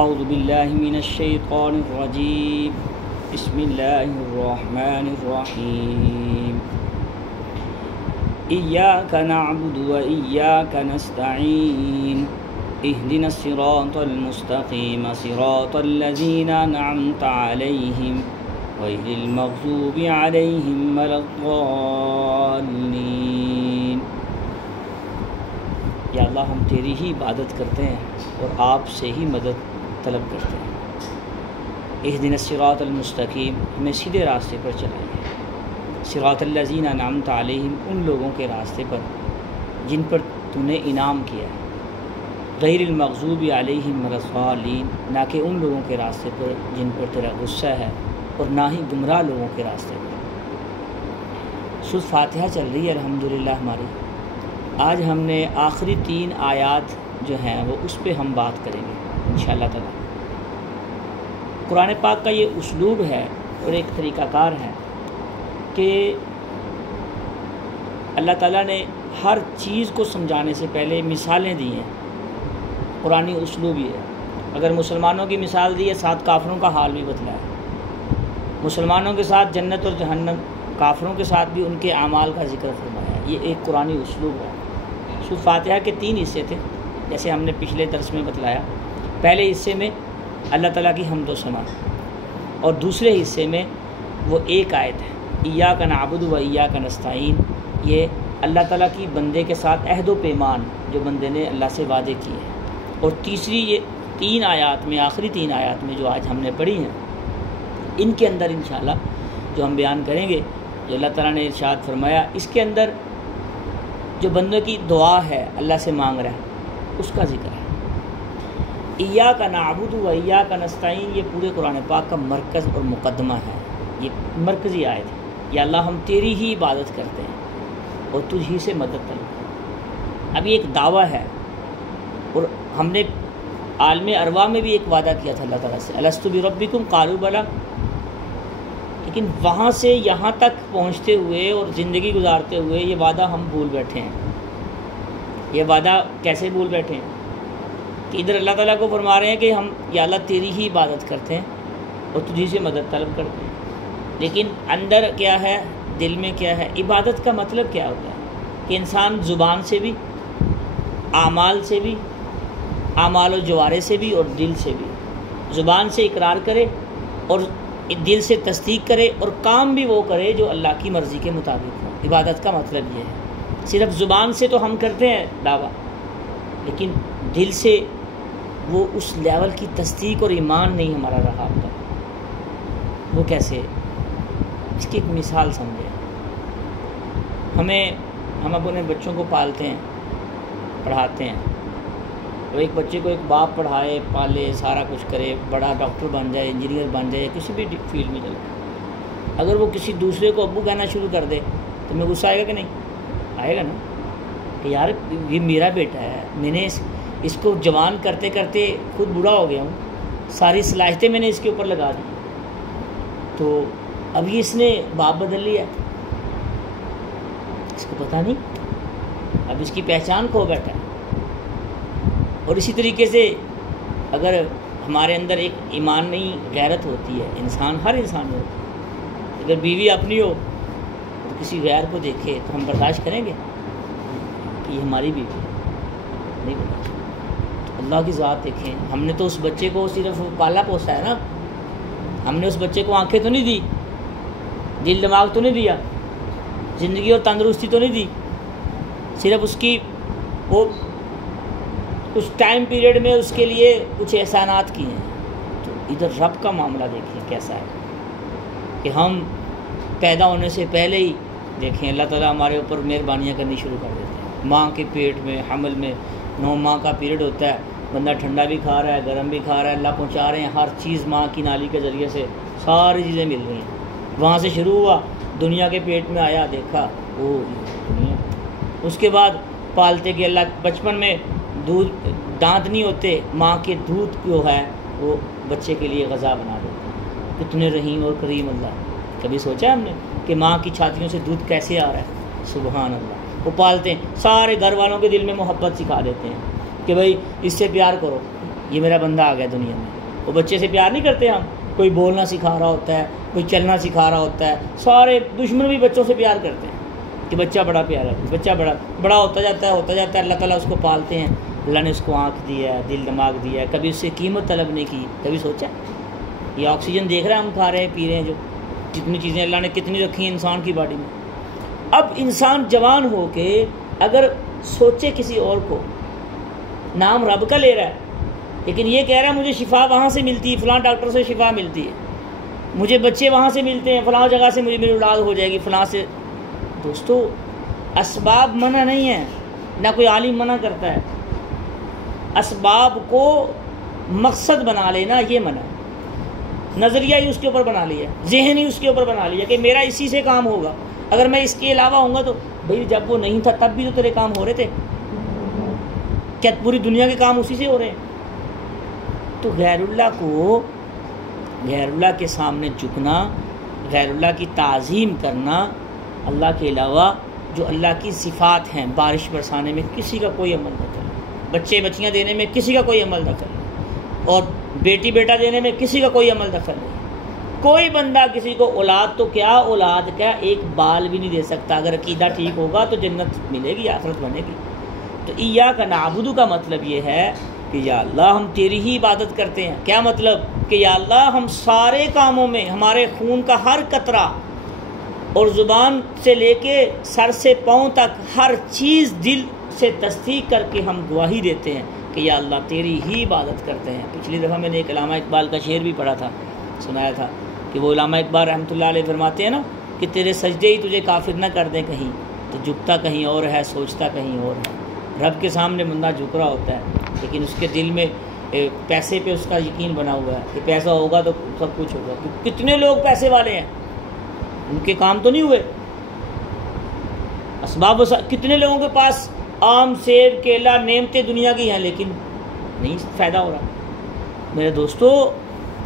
اعوذ باللہ من الشیطان الرجیم بسم اللہ الرحمن الرحیم ایاک نعبد و ایاک نستعین اہدنا الصراط المستقیم صراط الذین انعمت علیہم غیر المغضوب علیہم ولا الضالین۔ یا اللہ ہم تیری ہی عبادت کرتے ہیں اور آپ سے ہی مدد طلب کرتے ہیں۔ اہدنا الصراط المستقیم، ہمیں سیدھے راستے پر چلائیں۔ صراط الذین انعمت علیہم، ان لوگوں کے راستے پر جن پر تو نے انعام کیا ہے۔ غیر المغضوب علیہم ولا الضالین، نہ کہ ان لوگوں کے راستے پر جن پر تیرا غصہ ہے اور نہ ہی گمراہ لوگوں کے راستے پر۔ سورۃ فاتحہ چل رہی ہے الحمدللہ ہماری۔ آج ہم نے آخری 3 آیات جو ہیں وہ اس پہ ہم بات کریں گے انشاءاللہ تعالی۔ قرآن پاک کا یہ اسلوب ہے اور ایک طریقہ کار ہے کہ اللہ تعالیٰ نے ہر چیز کو سمجھانے سے پہلے مثالیں دی ہیں۔ قرآنی اسلوب یہ ہے، اگر مسلمانوں کی مثال دی ہے، ساتھ کافروں کا حال بھی بتلایا ہے۔ مسلمانوں کے ساتھ جنت اور جہنم، کافروں کے ساتھ بھی ان کے اعمال کا ذکر فرمایا ہے۔ یہ ایک قرآنی اسلوب ہے۔ سورۃ فاتحہ کے 3 حصے تھے جیسے ہم نے پچھلے درس میں بتلایا۔ پہلے حصے میں اللہ تعالیٰ کی حمد و ثنا، اور دوسرے حصے میں وہ ایک آیت ہے ایاک نعبد و ایاک نستعین۔ یہ اللہ تعالیٰ کی بندے کے ساتھ عہد و پیمان جو بندے نے اللہ سے وعدے کیے ہیں۔ اور تیسری یہ 3 آیات میں، آخری 3 آیات میں جو آج ہم نے پڑھی ہیں، ان کے اندر انشاءاللہ جو ہم بیان کریں گے، جو اللہ تعالیٰ نے ارشاد فرمایا، اس کے اندر جو بندوں کی دعا ہے اللہ سے مانگ رہا ہے اس کا ذکر ہے۔ ایاک نعبد و ایاک نستعین، یہ پورے قرآن پاک کا مرکز اور مقدمہ ہے، یہ مرکزی آیت ہے۔ یا اللہ ہم تیری ہی عبادت کرتے ہیں اور تجھ ہی سے مدد طلب کرتے ہیں۔ اب یہ ایک دعویٰ ہے، اور ہم نے عالم ارواح میں بھی ایک وعدہ کیا تھا اللہ تعالیٰ سے، الست بربکم قالوا بلی، لیکن وہاں سے یہاں تک پہنچتے ہوئے اور زندگی گزارتے ہوئے یہ وعدہ ہم بھول بیٹھے ہیں۔ یہ وعدہ کیسے بھول بیٹھے ہیں کہ ادھر اللہ تعالیٰ کو فرما رہے ہیں کہ ہم یا اللہ تیری ہی عبادت کرتے ہیں اور تجھی سے مدد طلب کرتے ہیں، لیکن اندر کیا ہے، دل میں کیا ہے؟ عبادت کا مطلب کیا ہوتا ہے کہ انسان زبان سے بھی، اعمال سے بھی، اعمال و جوارے سے بھی اور دل سے بھی، زبان سے اقرار کرے اور دل سے تصدیق کرے، اور کام بھی وہ کرے جو اللہ کی مرضی کے مطابق ہو۔ عبادت کا مطلب یہ ہے۔ صرف زبان سے تو ہم کرتے ہیں دعویٰ، لیکن دل سے وہ اس لیول کی تصدیق اور ایمان نہیں ہمارا رہا اب تک۔ وہ کیسے؟ اس کی ایک مثال سمجھیں۔ ہم اپنے بچوں کو پالتے ہیں، پڑھاتے ہیں، اور ایک بچے کو ایک باپ پڑھائے، پالے، سارا کچھ کرے، بڑا ڈاکٹر بن جائے، انجینئر بن جائے، کسی بھی فیلڈ میں چلے، اگر وہ کسی دوسرے کو ابو کہنا شروع کر دے تو میں غصہ آئے گا کہ نہیں؟ آئے گا نا، کہ یار یہ میرا بیٹا ہے، میں نے اس کو جوان کرتے کرتے خود بوڑھا ہو گیا ہوں، ساری صلاحیتیں میں نے اس کے اوپر لگا دی، تو ابھی اس نے باپ بدل لیا، اس کو پتہ نہیں، اب اس کی پہچان کھو بیٹھا ہے۔ اور اسی طریقے سے اگر ہمارے اندر ایک ایمان نہیں، غیرت ہوتی ہے، ہر انسان میں ہوتی ہے، اگر بیوی اپنی ہو تو کسی غیر کو دیکھے تو ہم برداشت کریں گے کہ یہ ہماری بیوی ہے؟ نہیں برداشت۔ اللہ کی ذات دیکھیں، ہم نے تو اس بچے کو صرف پالا پوسا ہے نا، ہم نے اس بچے کو آنکھیں تو نہیں دی، دل دماغ تو نہیں دیا، زندگی اور تندرستی تو نہیں دی، صرف اس کی وہ اس ٹائم پیریڈ میں اس کے لیے کچھ احسانات کیے ہیں۔ تو ادھر رب کا معاملہ دیکھیں کیسا ہے کہ ہم پیدا ہونے سے پہلے ہی دیکھیں اللہ تعالیٰ ہمارے اوپر مہربانیاں کرنی شروع کر دیتے ہیں۔ ماں کے پیٹ میں، حمل میں 9 ماہ کا پیریڈ ہوتا ہے، بندہ ٹھنڈا بھی کھا رہا ہے، گرم بھی کھا رہا ہے، اللہ پہنچا رہے ہیں، ہر چیز ماں کی نالی کے ذریعے سے ساری چیزیں مل رہی ہیں۔ وہاں سے شروع ہوا، دنیا کے پیٹ میں آیا، دیکھا وہ دنیا، اس کے بعد پالتے کہ اللہ بچپن میں دودھ، دانت نہیں ہوتے، ماں کے دودھ جو ہے وہ بچے کے لیے غذا بنا دیتے ہیں۔ کتنے رحیم اور کریم اللہ، کبھی سوچا ہم نے کہ ماں کی چھاتیوں سے دودھ کیسے آ رہا ہے؟ سبحان اللہ۔ وہ پالتے ہیں، سارے گھر والوں کے دل میں محبت سکھا دیتے ہیں کہ بھائی اس سے پیار کرو، یہ میرا بندہ آ گیا دنیا میں. وہ بچے سے پیار نہیں کرتے ہم. کوئی بولنا سکھا رہا ہوتا ہے, کوئی چلنا سکھا رہا ہوتا ہے, سارے دشمن بھی بچوں سے پیار کرتے ہیں کہ بچہ بڑا پیارا ہے, بچہ بڑا ہوتا جاتا ہے. اللہ تعالیٰ اس کو پالتے ہیں. اللہ نے اس کو آنکھ دیا ہے, دل دماغ دیا ہے, کبھی اس سے قیمت طلب نہیں کی. کبھی سوچا یہ آکسیجن دیکھ رہے ہیں ہم کھا رہے ہیں پی رہے ہیں, جو جتنی چیزیں اللہ نے کتنی رکھی ہیں انسان کی باڈی میں. اب انسان جوان ہو کے اگر سوچے کسی اور کو, نام رب کا لے رہا ہے لیکن یہ کہہ رہا ہے مجھے شفا وہاں سے ملتی ہے, فلاں ڈاکٹر سے شفا ملتی ہے, مجھے بچے وہاں سے ملتے ہیں, فلاں جگہ سے مجھے میری اولاد ہو جائے گی, فلاں سے. دوستو اسباب منع نہیں ہے, نہ کوئی عالم منع کرتا ہے. اسباب کو مقصد بنا لینا یہ منع ہے. نظریہ ہی اس کے اوپر بنا لیا, ذہن ہی اس کے اوپر بنا لیا کہ میرا اسی سے کام ہوگا, اگر میں اس کے علاوہ ہوں گا تو بھئی جب وہ نہیں تھا تب بھی تو تیرے کام ہو رہے تھے, کیا پوری دنیا کے کام اسی سے ہو رہے ہیں؟ تو غیر اللہ کے سامنے جھکنا, غیر اللہ کی تعظیم کرنا, اللہ کے علاوہ جو اللہ کی صفات ہیں, بارش برسانے میں کسی کا کوئی عمل نہ کرنا, بچے بچیاں دینے میں کسی کا کوئی عمل نہ کرنا, اور بیٹی بیٹا دینے میں کسی کا کوئی عمل نہ کرنا. کوئی بندہ کسی کو اولاد تو کیا, اولاد کیا, ایک بال بھی نہیں دے سکتا. اگر عقیدہ ٹھیک ہوگا تو جنت ملے گی, آخرت بنے گی. تو ایاک نعبد کا مطلب یہ ہے کہ یا اللہ ہم تیری ہی عبادت کرتے ہیں. کیا مطلب؟ کہ یا اللہ ہم سارے کاموں میں ہمارے خون کا ہر قطرہ اور زبان سے لے کے سر سے پاؤں تک ہر چیز دل سے تصدیق کر کے ہم گواہی دیتے ہیں کہ یا اللہ تیری ہی عبادت کرتے ہیں. پچھلی دفعہ میں نے ایک علامہ اقبال کا شعر بھی پڑھا تھا, سنایا تھا کہ وہ علامہ اقبال رحمۃ اللہ علیہ فرماتے ہیں نا کہ تیرے سجدے ہی تجھے کافر نہ کر دیں کہیں, تو جھکتا کہیں اور ہے, سوچتا کہیں اور ہے. رب کے سامنے بندہ جھک رہا ہوتا ہے لیکن اس کے دل میں پیسے پہ اس کا یقین بنا ہوا ہے کہ پیسہ ہوگا تو سب کچھ ہوگا. کتنے لوگ پیسے والے ہیں, ان کے کام تو نہیں ہوئے. اسباب کتنے لوگوں کے پاس آم, سیب, کیلا, نعمتیں دنیا کی ہیں لیکن نہیں فائدہ ہو رہا. میرے دوستو,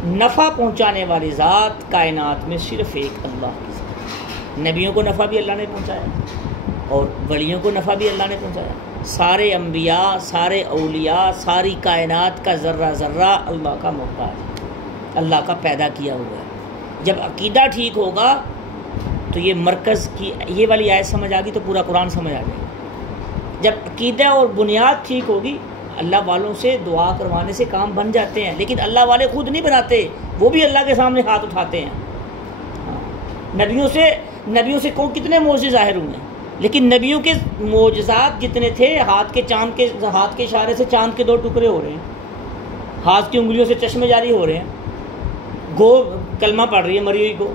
نفع پہنچانے والی ذات کائنات میں صرف ایک اللہ کی ذات. نبیوں کو نفع بھی اللہ نے پہنچایا اور ولیوں کو نفع بھی اللہ نے پہنچایا. سارے انبیاء, سارے اولیاء, ساری کائنات کا ذرہ ذرہ اللہ کا محتاج ہے, اللہ کا پیدا کیا ہوا ہے. جب عقیدہ ٹھیک ہوگا تو یہ مرکز کی یہ والی آیت سمجھ آ گئی تو پورا قرآن سمجھ آ جائے گا. جب عقیدہ اور بنیاد ٹھیک ہوگی, اللہ والوں سے دعا کروانے سے کام بن جاتے ہیں, لیکن اللہ والے خود نہیں بناتے, وہ بھی اللہ کے سامنے ہاتھ اٹھاتے ہیں. نبیوں سے کتنے معجزے ظاہر ہوئے ہیں, لیکن نبیوں کے معجزات جتنے تھے, ہاتھ کے اشارے سے چاند کے 2 ٹکڑے ہو رہے ہیں, ہاتھ کی انگلیوں سے چشمے جاری ہو رہے ہیں, گو کلمہ پڑھ رہی ہے مری ہوئی کو,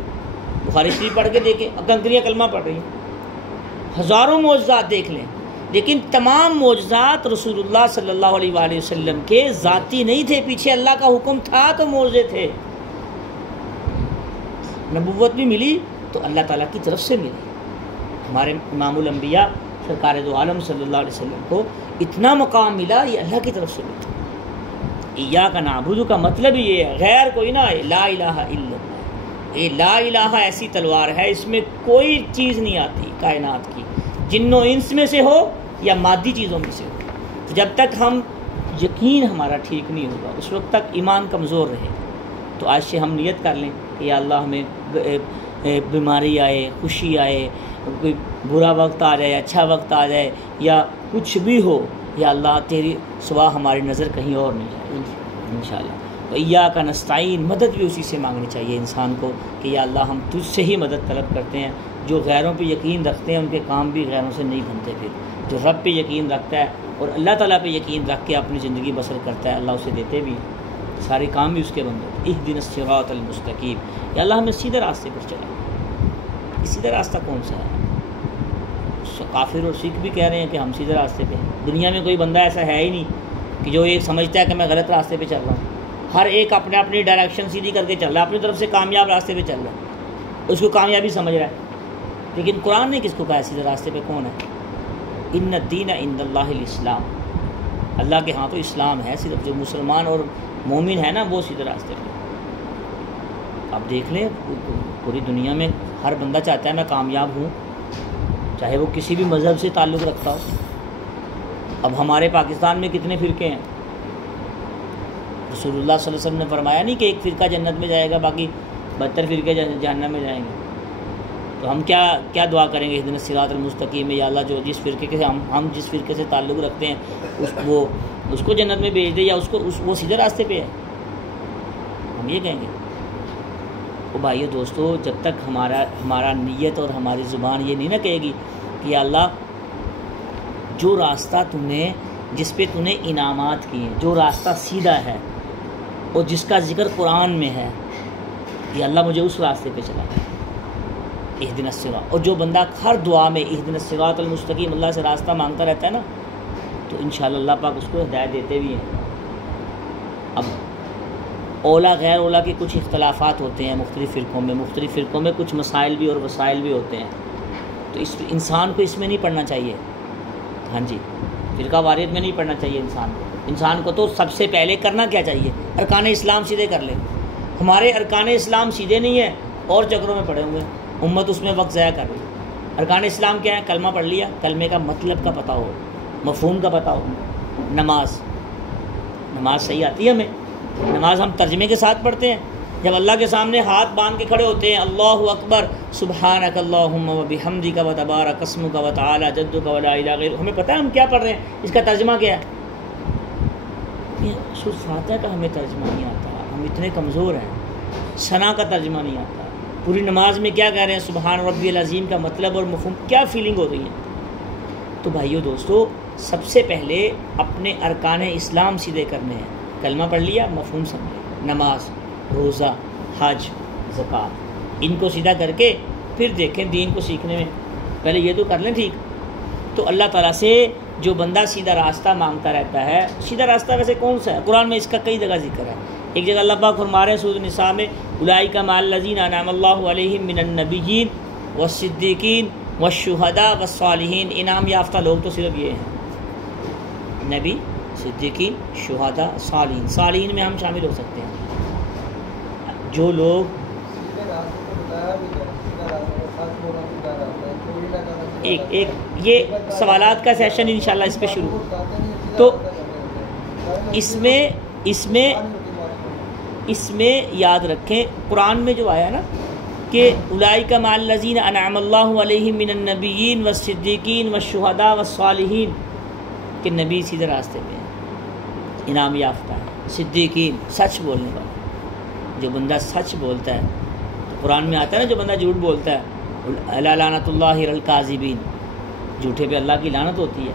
بخاری شریف پڑھ کے دیکھیں, کنکریاں کلمہ پڑھ رہی ہیں, ہزاروں معجزات دیکھ لیں. لیکن تمام معجزات رسول اللہ صلی اللہ علیہ وآلہ وسلم کے ذاتی نہیں تھے, پیچھے اللہ کا حکم تھا تو معجزے تھے. نبوت بھی ملی تو اللہ تعالیٰ کی طرف سے ملی. ہمارے امام الانبیاء سرکار دو عالم صلی اللہ علیہ وسلم کو اتنا مقام ملا, یہ اللہ کی طرف سے ملا. ایاک نعبد کا مطلب یہ ہے, غیر کوئی نہ, لا الہ الا اللہ. یہ لا الہ ایسی تلوار ہے, اس میں کوئی چیز نہیں آتی کائنات کی, جن و انس میں سے ہو یا مادی چیزوں میں سے ہو. تو جب تک ہم یقین ہمارا ٹھیک نہیں ہوگا اس وقت تک ایمان کمزور رہے. تو آج سے ہم نیت کر لیں کہ یا اللہ ہمیں بیماری آئے, خوشی آئے, کوئی برا وقت آ جائے, اچھا وقت آ جائے, یا کچھ بھی ہو, یا اللہ تیری سوا ہماری نظر کہیں اور نہیں جائے انشاءاللہ. تو ایاک نستعین, مدد بھی اسی سے مانگنی چاہیے انسان کو کہ یا اللہ ہم تجھ سے ہی مدد طلب کرتے ہیں. جو غیروں پہ یقین رکھتے ہیں ان کے کام بھی غیروں سے نہیں بنتے. پھر جو رب پہ یقین رکھتا ہے اور اللہ تعالیٰ پہ یقین رکھ کے اپنی زندگی بسر کرتا ہے, اللہ اسے دیتے بھی, سارے کام بھی اس کے بنتے. اہدنا الصراط المستقیم, یا اللہ ہمیں سیدھے راستے پر چلا. سیدھا راستہ کون سا ہے؟ کافر اور سکھ بھی کہہ رہے ہیں کہ ہم سیدھے راستے پہ ہیں. دنیا میں کوئی بندہ ایسا ہے ہی نہیں کہ جو ایک سمجھتا ہے کہ میں غلط راستے پہ چل رہا ہوں. ہر ایک اپنی ڈائریکشن سیدھی کر کے چل رہا ہے, اپنی طرف سے کامیاب راستے پہ چل رہا ہے, اس کو کامیابی سمجھ رہا ہے. لیکن قرآن نے کس کو کہا سیدھے راستے پہ کون ہے؟ ان الدین عند اللہ الاسلام, اللہ کے ہاں تو اسلام ہے, صرف جو مسلمان اور مومن ہے نا وہ سیدھے راستے پہ. آپ دیکھ لیں پوری دنیا میں ہر بندہ چاہتا ہے میں کامیاب ہوں, چاہے وہ کسی بھی مذہب سے تعلق رکھتا ہو. اب ہمارے پاکستان میں کتنے فرقے ہیں, رسول اللہ صلی اللہ علیہ وسلم نے فرمایا نہیں کہ ایک فرقہ جنت میں جائے گا باقی 72 فرقے جہنم میں جائیں گے. تو ہم کیا دعا کریں گے؟ اہدنا الصراط المستقیم میں، یا اللہ جو جس فرقے کے ہم جس فرقے سے تعلق رکھتے ہیں اس کو جنت میں بھیج دے، یا وہ سیدھے راستے پہ ہے، ہم یہ کہیں گے. تو بھائیو دوستو، جب تک ہمارا نیت اور ہماری زبان یہ نہیں نہ کہے گی کہ یا اللہ جو راستہ جس پہ تو نے انعامات کیے، جو راستہ سیدھا ہے اور جس کا ذکر قرآن میں ہے، یا اللہ مجھے اس راستے پہ چلا اہدنا الصراط. اور جو بندہ ہر دعا میں اہدنا الصراط المستقیم اللہ سے راستہ مانگتا رہتا ہے نا، تو انشاءاللہ اللہ پاک اس کو ہدایت دیتے بھی ہیں. اب اولا غیر اولا کے کچھ اختلافات ہوتے ہیں مختلف فرقوں میں کچھ مسائل بھی اور وسائل بھی ہوتے ہیں، تو انسان کو اس میں نہیں پڑھنا چاہیے. ہاں جی، فرقہ واریت میں نہیں پڑھنا چاہیے انسان کو. تو سب سے پہلے کرنا کیا چاہیے؟ ارکان اسلام سیدھے کر لے. ہمارے ارکان اسلام سیدھے نہیں ہیں اور چکروں میں پڑے ہوئے، امت اس میں وقت ضائع کر رہی ہے. ارکان اسلام کیا ہے؟ کلمہ پڑھ لیا، کلمے کا مطلب کا پتہ ہو، مفہوم کا پتہ ہو. نماز صحیح آتی ہے ہمیں، نماز ہم ترجمے کے ساتھ پڑھتے ہیں. جب اللہ کے سامنے ہاتھ باندھ کے کھڑے ہوتے ہیں، اللہ اکبر سبحانک اللہم و بحمدک و تبارک اسمک و تعالی جدک و لا الہ غیرک، ہمیں پتہ ہے ہم کیا پڑھ رہے ہیں، اس کا ترجمہ کیا ہے. سورۃ فاتحہ کا ہمیں ترجمہ نہیں آتا، ہم اتنے کمزور ہیں. ثنا کا ترجمہ نہیں آتا. پوری نماز میں کیا کہہ رہے ہیں؟ سبحان ربی العظیم کا مطلب اور مفہوم کیا فیلنگ ہو رہی ہے. تو بھائیو دوستو، سب سے پہلے اپنے ارکان اسلام سیدھے کرنے ہیں. کلمہ پڑھ لیا، مفہوم سمجھے، نماز، روزہ، حج، زکوٰۃ، ان کو سیدھا کر کے پھر دیکھیں دین کو سیکھنے میں. پہلے یہ تو کر لیں ٹھیک. تو اللہ تعالیٰ سے جو بندہ سیدھا راستہ مانگتا رہتا ہے، سیدھا راستہ ویسے کون سا ہے؟ قرآن میں اس کا کئی جگہ ذکر ہے. ایک جگہ اللہ پاک فرما رہے ہیں سورۃ النساء میں، اولئک مع الذین انعم اللہ علیہم من النبیین والصدیقین والشہداء والصالحین. انعام یافتہ لوگ تو صرف یہ ہیں، نبی، صدیقین، شہداء، صالحین. صالحین میں ہم شامل ہو سکتے ہیں. جو لوگ ایک یہ سوالات کا سیشن انشاءاللہ اس پہ شروع. تو اس میں یاد رکھیں قرآن میں جو آیا نا کہ اولئک مع الذین انعم اللہ علیہم من النبیین والصدیقین والشہداء والصالحین، کہ نبی سیدھے راستے پہ ہیں، انعام یافتہ ہے. صدیقین، سچ بولنے والا. جو بندہ سچ بولتا ہے، تو قرآن میں آتا ہے نا جو بندہ جھوٹ بولتا ہے، الا لعنۃ اللہ علی الکاذبین، جھوٹے پہ اللہ کی لعنت ہوتی ہے.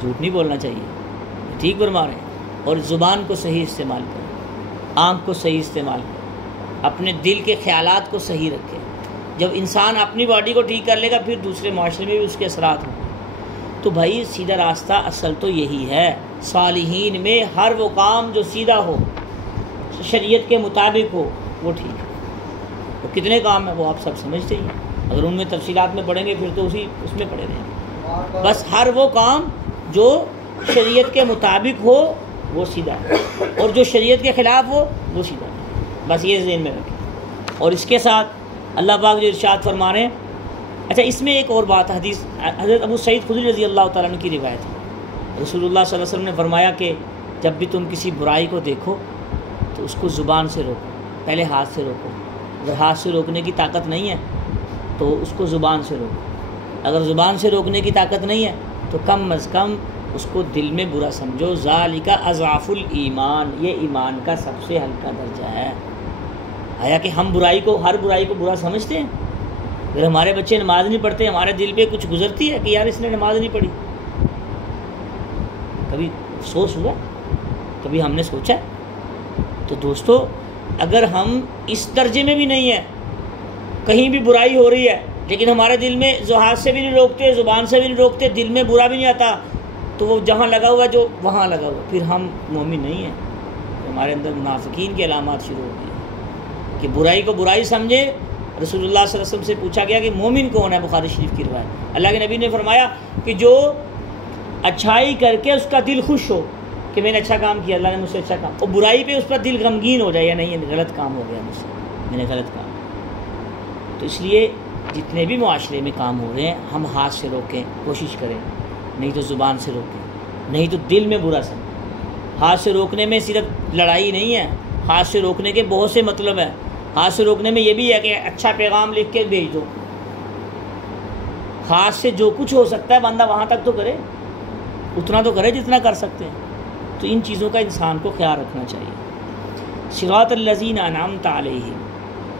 جھوٹ نہیں بولنا چاہیے، ٹھیک فرما رہے ہیں. اور زبان کو صحیح استعمال کریں، آنکھ کو صحیح استعمال کریں، اپنے دل کے خیالات کو صحیح رکھیں. جب انسان اپنی باڈی کو ٹھیک کر لے گا پھر دوسرے معاشرے میں بھی اس کے اثرات ہوں. تو بھائی سیدھا راستہ اصل تو یہی ہے. صالحین میں ہر وہ کام جو سیدھا ہو، شریعت کے مطابق ہو، وہ ٹھیک ہے. وہ کتنے کام ہیں وہ آپ سب سمجھتے ہیں، اگر ان میں تفصیلات میں پڑھیں گے پھر تو اس میں پڑے رہیں. بس ہر وہ کام جو شریعت کے مطابق ہو وہ سیدھا ہے، اور جو شریعت کے خلاف ہو وہ سیدھا ہے. بس یہ ذہن میں رکھیں. اور اس کے ساتھ اللہ پاک جو ارشاد فرما رہے ہیں. اچھا، اس میں ایک اور بات، حدیث حضرت ابو سعید خدری رضی اللہ تعالیٰ عنہ کی روایت ہے. رسول اللہ صلی اللہ علیہ وسلم نے فرمایا کہ جب بھی تم کسی برائی کو دیکھو تو اس کو زبان سے روکو، پہلے ہاتھ سے روکو. اگر ہاتھ سے روکنے کی طاقت نہیں ہے تو اس کو زبان سے روکو. اگر زبان سے روکنے کی طاقت نہیں ہے تو کم از کم اس کو دل میں برا سمجھو. ذالک اضعف الایمان، یہ ایمان کا سب سے ہلکا درجہ ہے. آیا کہ ہم ہر برائی کو برا سمجھتے ہیں؟ اگر ہمارے بچے نماز نہیں پڑھتے، ہمارے دل پہ کچھ گزرتی ہے کہ یار اس نے نماز نہیں پڑھی؟ کبھی افسوس ہوا؟ کبھی ہم نے سوچا؟ تو دوستو، اگر ہم اس درجے میں بھی نہیں ہیں، کہیں بھی برائی ہو رہی ہے لیکن ہمارے دل میں ہاتھ سے بھی نہیں روکتے، زبان سے بھی نہیں روکتے، دل میں برا بھی نہیں آتا، تو وہ جہاں لگا ہوا جو وہاں لگا ہوا، پھر ہم مومن نہیں ہیں. ہمارے اندر منافقین کی علامات شروع ہو گئی کہ برائی کو برائی سمجھے. رسول اللہ صلی اللہ علیہ وسلم سے پوچھا گیا کہ مومن کون ہے؟ بخاری شریف کی روایت. اللہ کے نبی نے فرمایا کہ جو اچھائی کر کے اس کا دل خوش ہو کہ میں نے اچھا کام کیا، اللہ نے مجھ سے اچھا کام، اور برائی پہ اس پر دل غمگین ہو جائے، یا نہیں یہ غلط کام ہو گیا مجھ سے، میں نے غلط کام. تو اس لیے جتنے بھی معاشرے میں کام ہو رہے ہیں ہم ہاتھ سے روکیں، کوشش کریں، نہیں تو زبان سے روکیں، نہیں تو دل میں برا سمجھیں. ہاتھ سے روکنے میں صرف لڑائی نہیں ہے، ہاتھ سے روکنے کے بہت سے مطلب ہیں۔ ہاتھ سے روکنے میں یہ بھی ہے کہ اچھا پیغام لکھ کے بھیج دو، ہاتھ سے جو کچھ ہو سکتا ہے بندہ وہاں تک تو کرے، اتنا تو کرے جتنا کر سکتے ہیں۔ تو ان چیزوں کا انسان کو خیال رکھنا چاہیے۔ صراط الذین انعمت علیہم،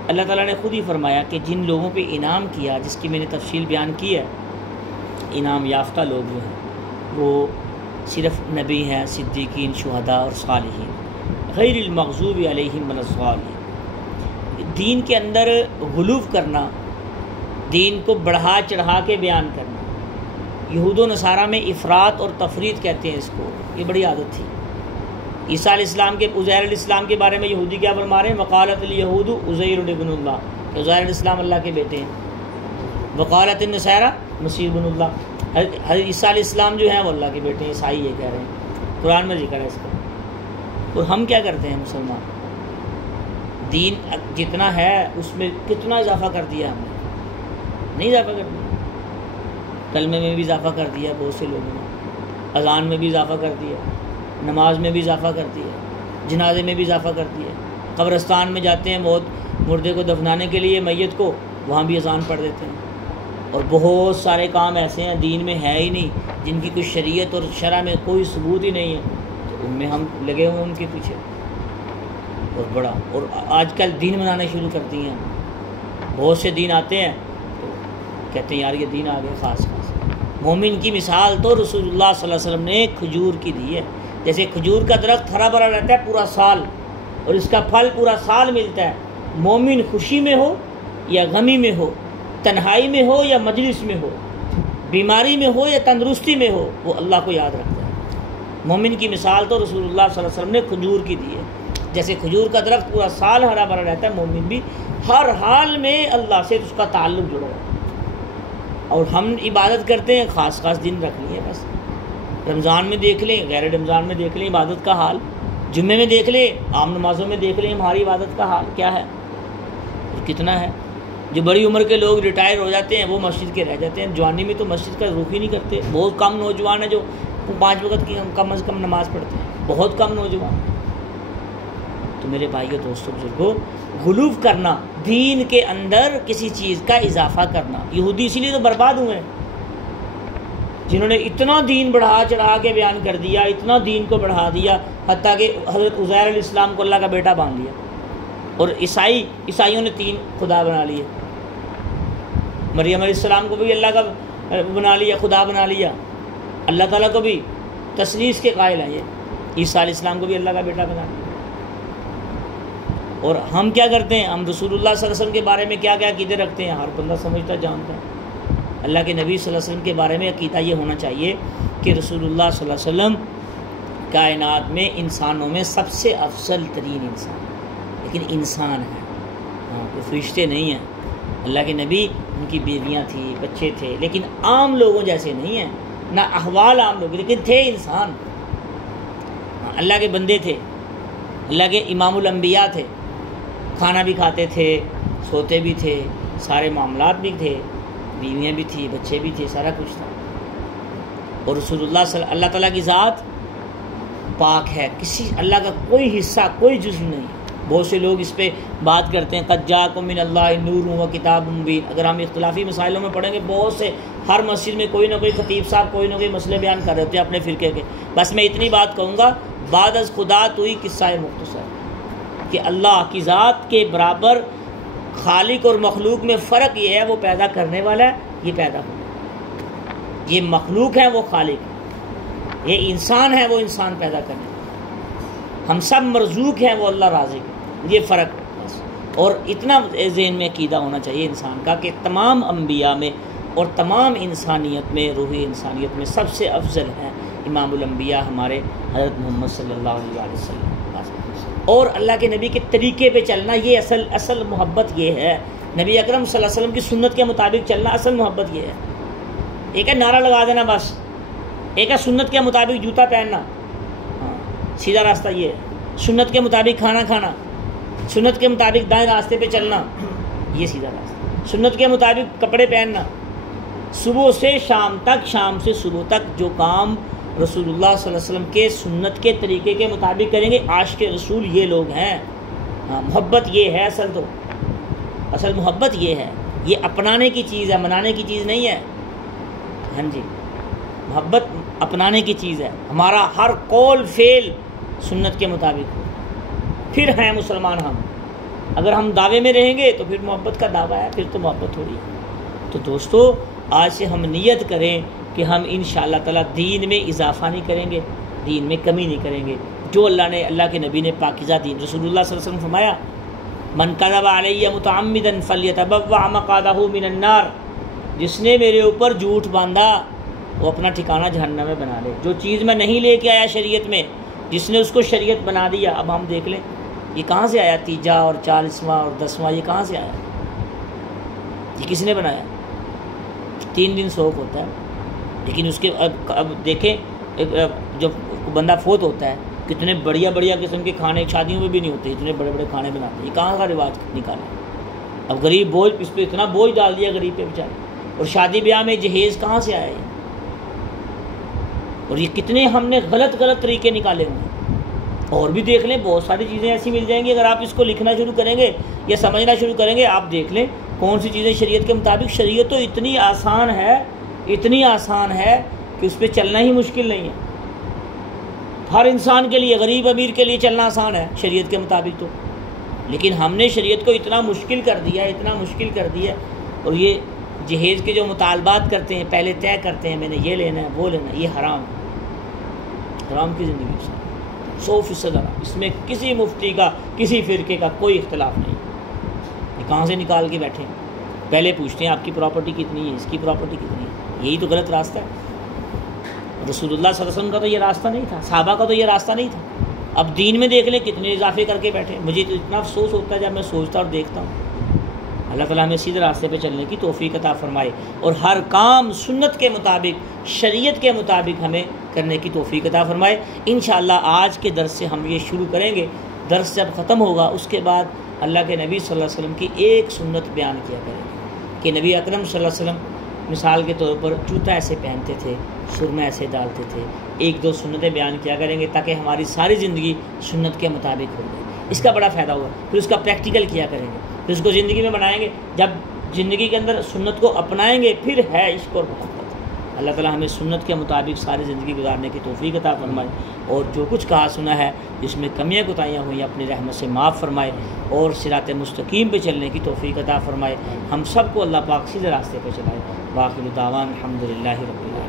اللہ تعالیٰ نے خود ہی فرمایا کہ جن لوگوں پہ انعام کیا، جس کی میں نے تفصیل بیان کی ہے، انعام یافتہ لوگ جو ہیں وہ صرف نبی ہیں، صدیقین، شہداء اور صالحین، غیر المغضوب علیہم ولا الضالین۔ دین کے اندر غلو کرنا، دین کو بڑھا چڑھا کے بیان کرنا، یہود و نصارہ میں افراط اور تفریط کہتے ہیں اس کو، یہ بڑی عادت تھی۔ عیسیٰ علیہ السلام کے، عزیر علیہ السلام کے بارے میں یہودی کیا فرما رہے ہیں؟ وقالت الیہود عزیر ابن اللہ، کہ عزیر علیہ السلام اللہ کے بیٹے ہیں۔ وقالت النصارى مسیح ابن اللہ، حضرت عیسیٰ علیہ السلام جو ہیں وہ اللہ کے بیٹے ہیں، عیسائی یہ کہہ رہے ہیں، قرآن میں ذکر ہے اس کا۔ اور ہم کیا کرتے ہیں مسلمان؟ دین جتنا ہے اس میں کتنا اضافہ کر دیا ہم نے؟ نہیں اضافہ کر دیا۔ کلمے میں بھی اضافہ کر دیا بہت سے لوگوں نے، اذان میں بھی اضافہ کر دیا، نماز میں بھی اضافہ کر دیا، جنازے میں بھی اضافہ کر دیا، قبرستان میں جاتے ہیں مردے کو دفنانے کے لیے، میت کو، وہاں بھی اذان پڑھ دیتے ہیں۔ اور بہت سارے کام ایسے ہیں دین میں ہے ہی نہیں، جن کی کوئی شریعت اور شرع میں کوئی ثبوت ہی نہیں ہے، تو ان میں ہم لگے ہوئے ان کے پیچھے اور بڑا۔ اور آج کل دین بنانے شروع کر دیے ہیں، بہت سے دین آتے ہیں تو کہتے ہیں یار یہ دین آ گیا خاص خاص۔ مومن کی مثال تو رسول اللہ صلی اللہ علیہ وسلم نے کھجور کی دی ہے۔ جیسے کھجور کا درخت ہرا بھرا رہتا ہے پورا سال اور اس کا پھل پورا سال ملتا ہے، مومن خوشی میں ہو یا غمی میں ہو، تنہائی میں ہو یا مجلس میں ہو، بیماری میں ہو یا تندرستی میں ہو، وہ اللہ کو یاد رکھتا ہے۔ مومن کی مثال تو رسول اللہ صلی اللہ علیہ وسلم نے کھجور کی دی ہے۔ جیسے کھجور کا درخت پورا سال ہرا بھرا رہتا ہے، مومن بھی ہر حال میں اللہ سے اس کا تعلق جڑا ہے۔ اور ہم عبادت کرتے ہیں، خاص خاص دن رکھ لیے بس، رمضان میں دیکھ لیں، غیر رمضان میں دیکھ لیں عبادت کا حال، جمعے میں دیکھ لیں، عام نمازوں میں دیکھ لیں ہماری عبادت کا حال کیا ہے اور کتنا ہے۔ جو بڑی عمر کے لوگ ریٹائر ہو جاتے ہیں وہ مسجد کے رہ جاتے ہیں، جوانی میں تو مسجد کا رخ ہی نہیں کرتے۔ بہت کم نوجوان ہیں جو 5 وقت کی کم از کم نماز پڑھتے ہیں، بہت کم نوجوان۔ تو میرے بھائیو دوستو بزرگو، غلو کرنا، دین کے اندر کسی چیز کا اضافہ کرنا، یہودی اسی لیے تو برباد ہوئے ہیں، جنہوں نے اتنا دین بڑھا چڑھا کے بیان کر دیا، اتنا دین کو بڑھا دیا، حتیٰ کہ حضرت عزیر علیہ السلام کو اللہ کا بیٹا مان لیا۔ اور عیسائیوں نے 3 خدا بنا لیے، مریم علیہ السلام کو بھی اللہ کا بنا لیا، خدا بنا لیا، اللہ تعالیٰ کو بھی تثلیث کے قائل ہیں یہ، عیسیٰ علیہ السلام کو بھی اللہ کا بیٹا بنا لیا۔ اور ہم کیا کرتے ہیں؟ ہم رسول اللہ صلی اللہ علیہ وسلم کے بارے میں کیا کیا عقیدے رکھتے ہیں؟ ہر بندہ سمجھتا جانتا ہے۔ اللہ کے نبی صلی اللہ علیہ وسلم کے بارے میں عقیدہ یہ ہونا چاہیے کہ رسول اللہ صلی اللہ علیہ وسلم کائنات میں انسانوں میں سب سے افضل ترین انسان، لیکن انسان ہے، کوئی فرشتے نہیں ہیں۔ اللہ کے نبی، ان کی بیویاں تھیں، بچے تھے، لیکن عام لوگوں جیسے نہیں ہیں، نہ احوال عام لوگ، لیکن تھے انسان، اللہ کے بندے تھے، اللہ کے امام الانبیاء تھے، کھانا بھی کھاتے تھے، سوتے بھی تھے، سارے معاملات بھی تھے، بیویاں بھی تھیں، بچے بھی تھے، سارا کچھ تھا۔ اور رسول اللہ تعالیٰ کی ذات پاک ہے، کسی اللہ کا کوئی حصہ، کوئی جزو نہیں۔ بہت سے لوگ اس پہ بات کرتے ہیں قد جاءکم من اللہ نور و کتاب مبین۔ اگر ہم اختلافی مسائلوں میں پڑھیں گے، بہت سے ہر مسجد میں کوئی نہ کوئی خطیب صاحب کوئی نہ کوئی مسئلے بیان کر رہے ہوتے ہیں اپنے فرقے کے۔ بس میں اتنی بات کہوں گا، بعد از خدا تو ہی قصہ مختصر، کہ اللہ کی ذات کے برابر خالق اور مخلوق میں فرق یہ ہے، وہ پیدا کرنے والا ہے، یہ پیدا ہونا، یہ مخلوق ہے، وہ خالق ہے، یہ انسان ہے، وہ انسان پیدا کرنے والا، ہم سب مرزوق ہیں، وہ اللہ رازق ہے، یہ فرق بس۔ اور اتنا ذہن میں عقیدہ ہونا چاہیے انسان کا کہ تمام انبیاء میں اور تمام انسانیت میں، روحی انسانیت میں سب سے افضل ہیں امام الانبیاء ہمارے حضرت محمد صلی اللہ علیہ وسلم۔ اور اللہ کے نبی کے طریقے پہ چلنا، یہ اصل محبت یہ ہے، نبی اکرم صلی اللہ علیہ وسلم کی سنت کے مطابق چلنا، اصل محبت یہ ہے۔ ایک ہے نعرہ لگا دینا بس، ایک ہے سنت کے مطابق جوتا پہننا، سیدھا راستہ یہ ہے، سنت کے مطابق کھانا کھانا، سنت کے مطابق دائیں راستے پہ چلنا، یہ سیدھا راستہ، سنت کے مطابق کپڑے پہننا، صبح سے شام تک، شام سے صبح تک جو کام رسول اللہ صلی اللہ علیہ وسلم کے سنت کے طریقے کے مطابق کریں گے، عاشق رسول یہ لوگ ہیں۔ ہاں، محبت یہ ہے، اصل محبت یہ ہے، یہ اپنانے کی چیز ہے، منانے کی چیز نہیں ہے۔ ہاں جی، محبت اپنانے کی چیز ہے۔ ہمارا ہر قول فعل سنت کے مطابق ہو، پھر ہیں مسلمان ہم۔ اگر ہم دعوے میں رہیں گے تو پھر محبت کا دعویٰ ہے، پھر تو محبت تھوڑی ہے۔ تو دوستو، آج سے ہم نیت کریں کہ ہم انشاءاللہ تعالیٰ دین میں اضافہ نہیں کریں گے، دین میں کمی نہیں کریں گے۔ جو اللہ کے نبی نے پاکیزہ دین، رسول اللہ صلی اللہ علیہ وسلم فرمایا من کذب علی متعمدا فلیتبوأ مقعدہ من النار، جس نے میرے اوپر جھوٹ باندھا وہ اپنا ٹھکانہ جہنم میں بنا لے۔ جو چیز میں نہیں لے کے آیا شریعت میں، جس نے اس کو شریعت بنا دیا، اب ہم دیکھ لیں یہ کہاں سے آیا، 30 اور 40واں اور 10واں یہ کہاں سے آیا؟ یہ کس نے بنایا؟ 3 دن سوگ ہوتا ہے، لیکن اس کے اب دیکھیں جب بندہ فوت ہوتا ہے کتنے بڑھیا قسم کے کھانے، شادیوں میں بھی نہیں ہوتے، اتنے بڑے کھانے بناتے ہیں۔ یہ کہاں کا رواج نکالا؟ اب غریب بوجھ، اس پہ اتنا بوجھ ڈال دیا غریب پہ بیچارے۔ اور شادی بیاہ میں جہیز کہاں سے آیا ہے؟ اور یہ کتنے ہم نے غلط طریقے نکالے ہوئے ہیں۔ اور بھی دیکھ لیں، بہت ساری چیزیں ایسی مل جائیں گی، اگر آپ اس کو لکھنا شروع کریں گے یا سمجھنا شروع کریں گے، آپ دیکھ لیں کون سی چیزیں شریعت کے مطابق۔ شریعت تو اتنی آسان ہے کہ اس پہ چلنا ہی مشکل نہیں ہے۔ ہر انسان کے لیے، غریب امیر کے لیے چلنا آسان ہے شریعت کے مطابق تو، لیکن ہم نے شریعت کو اتنا مشکل کر دیا۔ اور یہ جہیز کے جو مطالبات کرتے ہیں، پہلے طے کرتے ہیں میں نے یہ لینا ہے وہ لینا ہے، یہ حرام کی زندگی سے 100% حرام۔ اس میں کسی مفتی کا، کسی فرقے کا کوئی اختلاف نہیں۔ یہ کہاں سے نکال کے بیٹھے ہیں؟ پہلے پوچھتے ہیں آپ کی پراپرٹی کتنی ہے، اس کی پراپرٹی کتنی ہے۔ یہی تو غلط راستہ ہے۔ رسول اللہ صلی اللہ علیہ وسلم کا تو یہ راستہ نہیں تھا، صحابہ کا تو یہ راستہ نہیں تھا۔ اب دین میں دیکھ لیں کتنے اضافے کر کے بیٹھے۔ مجھے تو اتنا افسوس ہوتا ہے جب میں سوچتا اور دیکھتا ہوں۔ اللہ تعالیٰ ہمیں سیدھے راستے پہ چلنے کی توفیق عطا فرمائے، اور ہر کام سنت کے مطابق، شریعت کے مطابق ہمیں کرنے کی توفیق عطا فرمائے۔ انشاءاللہ آج کے درس سے ہم یہ شروع کریں گے۔ درس جب ختم ہوگا اس کے بعد اللہ کے نبی صلی اللہ علیہ وسلم کی ایک سنت بیان کیا کریں گے کہ نبی اکرم صلی اللہ علیہ وسلم مثال کے طور پر جوتا ایسے پہنتے تھے، سرما ایسے ڈالتے تھے۔ 1-2 سنتیں بیان کیا کریں گے تاکہ ہماری ساری زندگی سنت کے مطابق ہو جائے۔ اس کا بڑا فائدہ ہوگا۔ پھر اس کا پریکٹیکل کیا کریں گے، پھر اس کو زندگی میں بنائیں گے۔ جب زندگی کے اندر سنت کو اپنائیں گے پھر ہے عشق اور محبت۔ اللہ تعالیٰ ہمیں سنت کے مطابق ساری زندگی گزارنے کی توفیق عطا فرمائے، اور جو کچھ کہا سنا ہے جس میں کمیاں کوتاہیاں ہوئی اپنی رحمت سے معاف فرمائے، اور صراط مستقیم پہ چلنے کی توفیق عطا فرمائے۔ ہم سب کو اللہ پاک سیدھے راستے پہ چلائے۔ باقی دعوان الحمدللہ رب العالمین۔